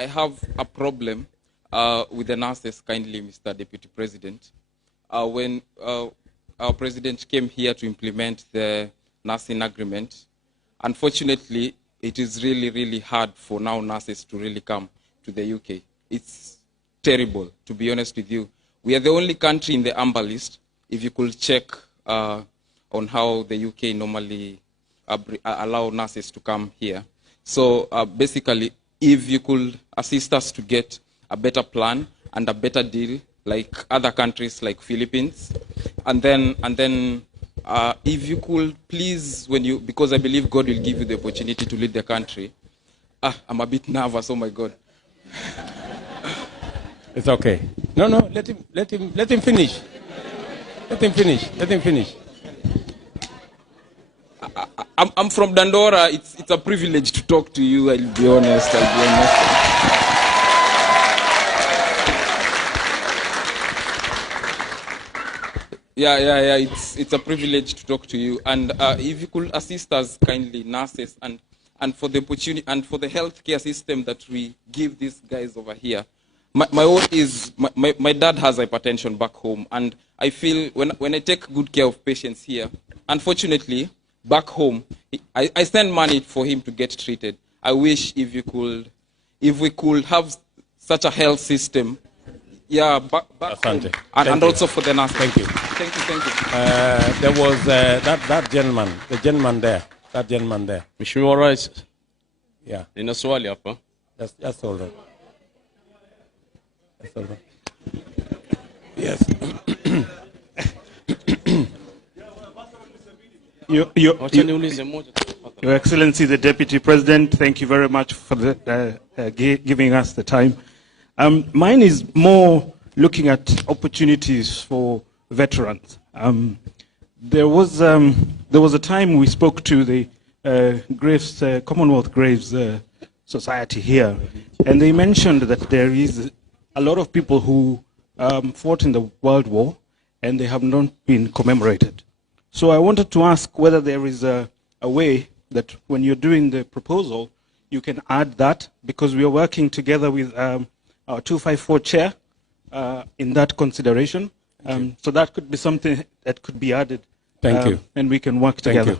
I have a problem with the nurses, kindly, Mr. Deputy President. When our president came here to implement the nursing agreement, unfortunately, it is really, really hard for now nurses to really come to the UK. It's terrible, to be honest with you. We are the only country in the amber list. If you could check on how the UK normally allow nurses to come here. So basically, if you could assist us to get a better plan and a better deal, like other countries like Philippines, and then if you could please, because I believe God will give you the opportunity to lead the country. I'm a bit nervous. Oh my God. It's okay. No, let him finish. Let him finish. I'm from Dandora. It's a privilege to talk to you. I'll be honest. Yeah. It's a privilege to talk to you. And if you could assist us kindly, nurses, and for the opportunity and for the healthcare system that we give these guys over here. My own is my dad has hypertension back home, and I feel when I take good care of patients here, unfortunately, back home, I send money for him to get treated. I wish if we could have such a health system, back home, and also for the nurses. Thank you. There was that gentleman, the gentleman there. Mheshimiwa Rais. Yeah. Nina swali hapa. That's all right. Yes. Your Excellency, the Deputy President, thank you very much for giving us the time. Mine is more looking at opportunities for veterans. There was a time we spoke to the Commonwealth Graves Society here, and they mentioned that there is a lot of people who fought in the World War and they have not been commemorated. So I wanted to ask whether there is a way that when you're doing the proposal, you can add that, because we are working together with our 254 chair in that consideration. So that could be something that could be added. Thank you. And we can work together.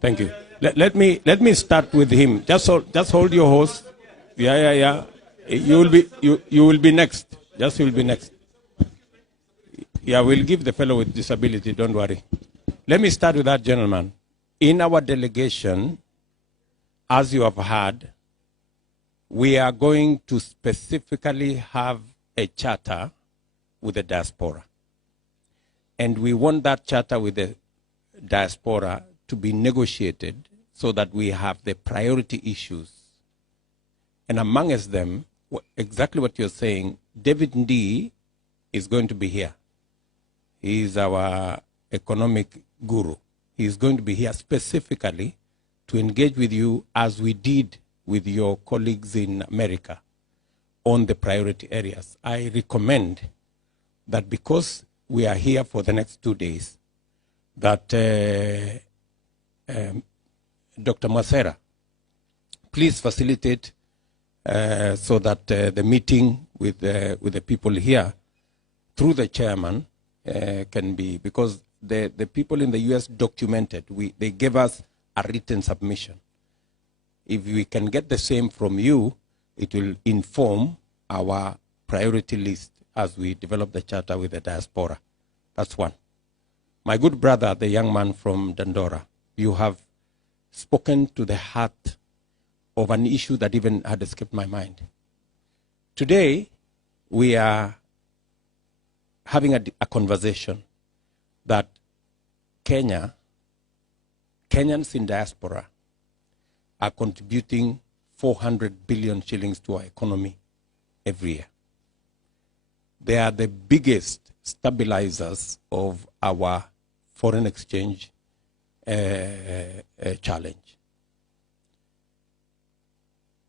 Thank you. Let me start with him. Just hold your horse. Yeah. You will be next. You will be next. Yeah, we'll give the fellow with disability, don't worry. Let me start with that gentleman. In our delegation, as you have heard, we are going to specifically have a charter with the diaspora. And we want that charter with the diaspora to be negotiated so that we have the priority issues. And amongst them, exactly what you're saying, David Ndii is going to be here. He is our economic guru. He is going to be here specifically to engage with you as we did with your colleagues in America on the priority areas. I recommend that because we are here for the next 2 days, that Dr. Masera, please facilitate so that the meeting with the people here through the chairman can be, because the people in the US documented, they gave us a written submission. If we can get the same from you, it will inform our priority list as we develop the charter with the diaspora. That's one. My good brother, the young man from Dandora, you have spoken to the heart of an issue that even had escaped my mind. Today, we are having a conversation that Kenyans in diaspora are contributing 400 billion shillings to our economy every year. They are the biggest stabilizers of our foreign exchange challenge.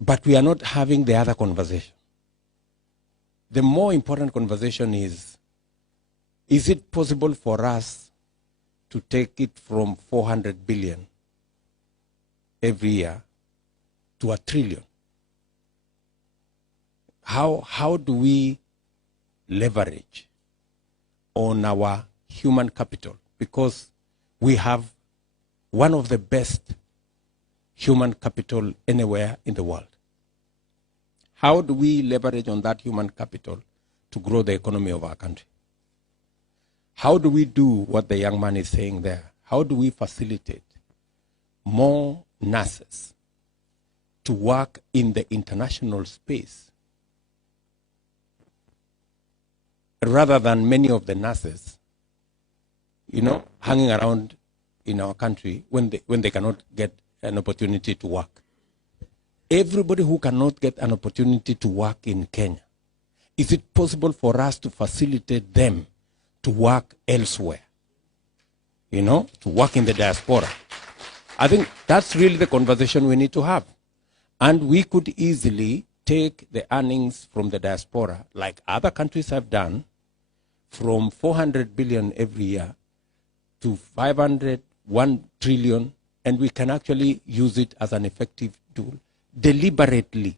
But we are not having the other conversation. The more important conversation is it possible for us to take it from 400 billion every year to 1 trillion? how do we leverage on our human capital? Because we have one of the best human capital anywhere in the world. How do we leverage on that human capital to grow the economy of our country? How do we do what the young man is saying there? How do we facilitate more nurses to work in the international space rather than many of the nurses, hanging around in our country when they cannot get an opportunity to work? Everybody who cannot get an opportunity to work in Kenya, is it possible for us to facilitate them to work elsewhere? To work in the diaspora. I think that's really the conversation we need to have. And we could easily take the earnings from the diaspora, like other countries have done, from 400 billion every year to 500, 1 trillion, and we can actually use it as an effective tool deliberately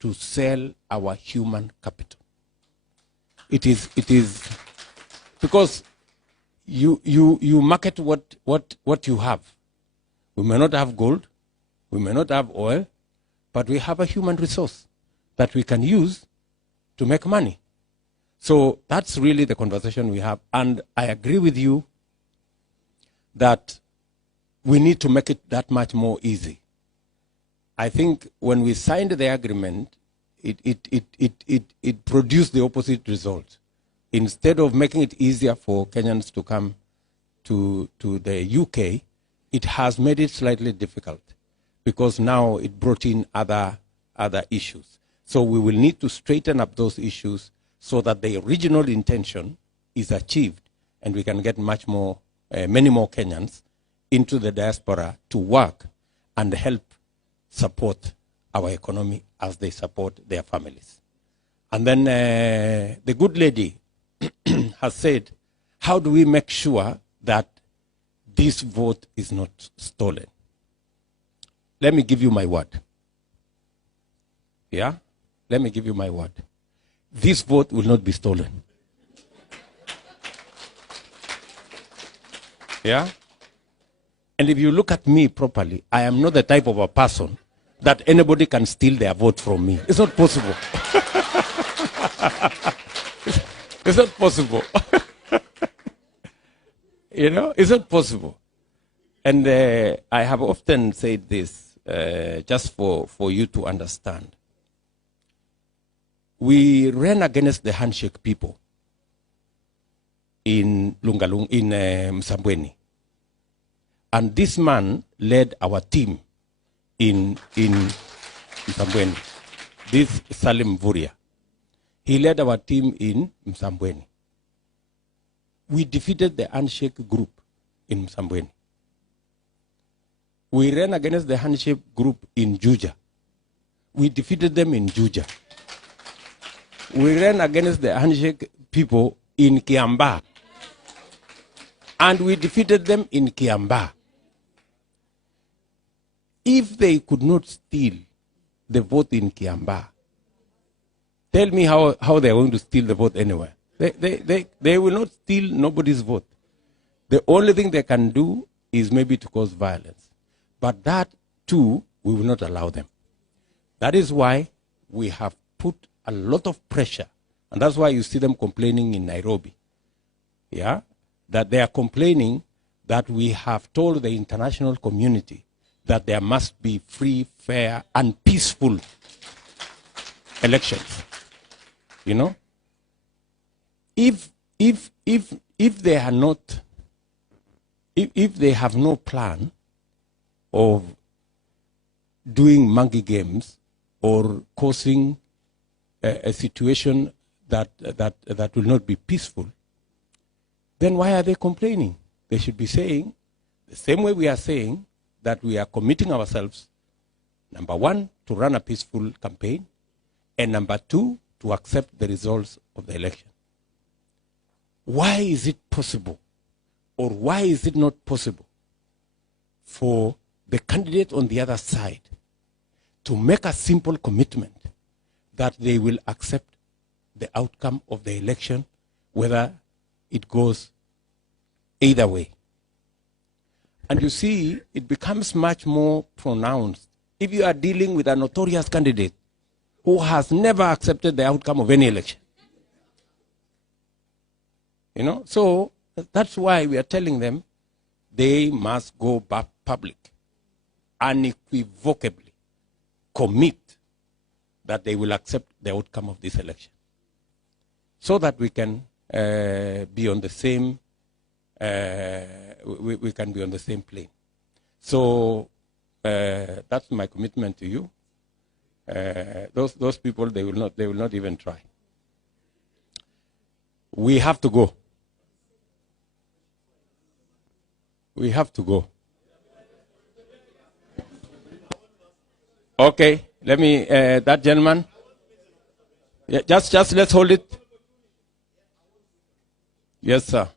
to sell our human capital. It is because you market what you have. We may not have gold, we may not have oil, but we have a human resource that we can use to make money. So that's really the conversation we have. And I agree with you that we need to make it that much more easy. I think when we signed the agreement, it produced the opposite result. Instead of making it easier for Kenyans to come to the UK, it has made it slightly difficult because now it brought in other issues. So we will need to straighten up those issues so that the original intention is achieved and we can get many more Kenyans into the diaspora to work and help support our economy as they support their families. And then the good lady has said, how do we make sure that this vote is not stolen? Let me give you my word. Yeah? Let me give you my word. This vote will not be stolen. Yeah? And if you look at me properly, I am not the type of a person that anybody can steal their vote from me. It's not possible. It's not possible. It's not possible. And I have often said this, just for you to understand. We ran against the handshake people in Lungalung, in Msambweni. And this man led our team in Msambweni. This Salim Vuria. He led our team in Msambweni. We defeated the handshake group in Msambweni. We ran against the handshake group in Juja. We defeated them in Juja. We ran against the handshake people in Kiambaa. And we defeated them in Kiambaa. If they could not steal the vote in Kiambaa, tell me how they are going to steal the vote anywhere. They will not steal nobody's vote. The only thing they can do is maybe to cause violence. But that, too, we will not allow them. That is why we have put a lot of pressure. And that's why you see them complaining in Nairobi. Yeah? That they are complaining that we have told the international community that there must be free, fair, and peaceful elections. If they are not, if they have no plan of doing monkey games or causing a situation that will not be peaceful, then why are they complaining? They should be saying, the same way we are saying that we are committing ourselves, number one, to run a peaceful campaign, and number two, to accept the results of the election. Why is it possible, or why is it not possible for the candidate on the other side to make a simple commitment that they will accept the outcome of the election, whether it goes either way. And you see, it becomes much more pronounced if you are dealing with a notorious candidate who has never accepted the outcome of any election. You know, so that's why we are telling them they must go back public, unequivocally commit that they will accept the outcome of this election, so that we can be on the same we can be on the same plane. So that's my commitment to you. Those people, they will not even try. We have to go. We have to go. Okay, let me, that gentleman. Yeah, just let's hold it. Yes, sir.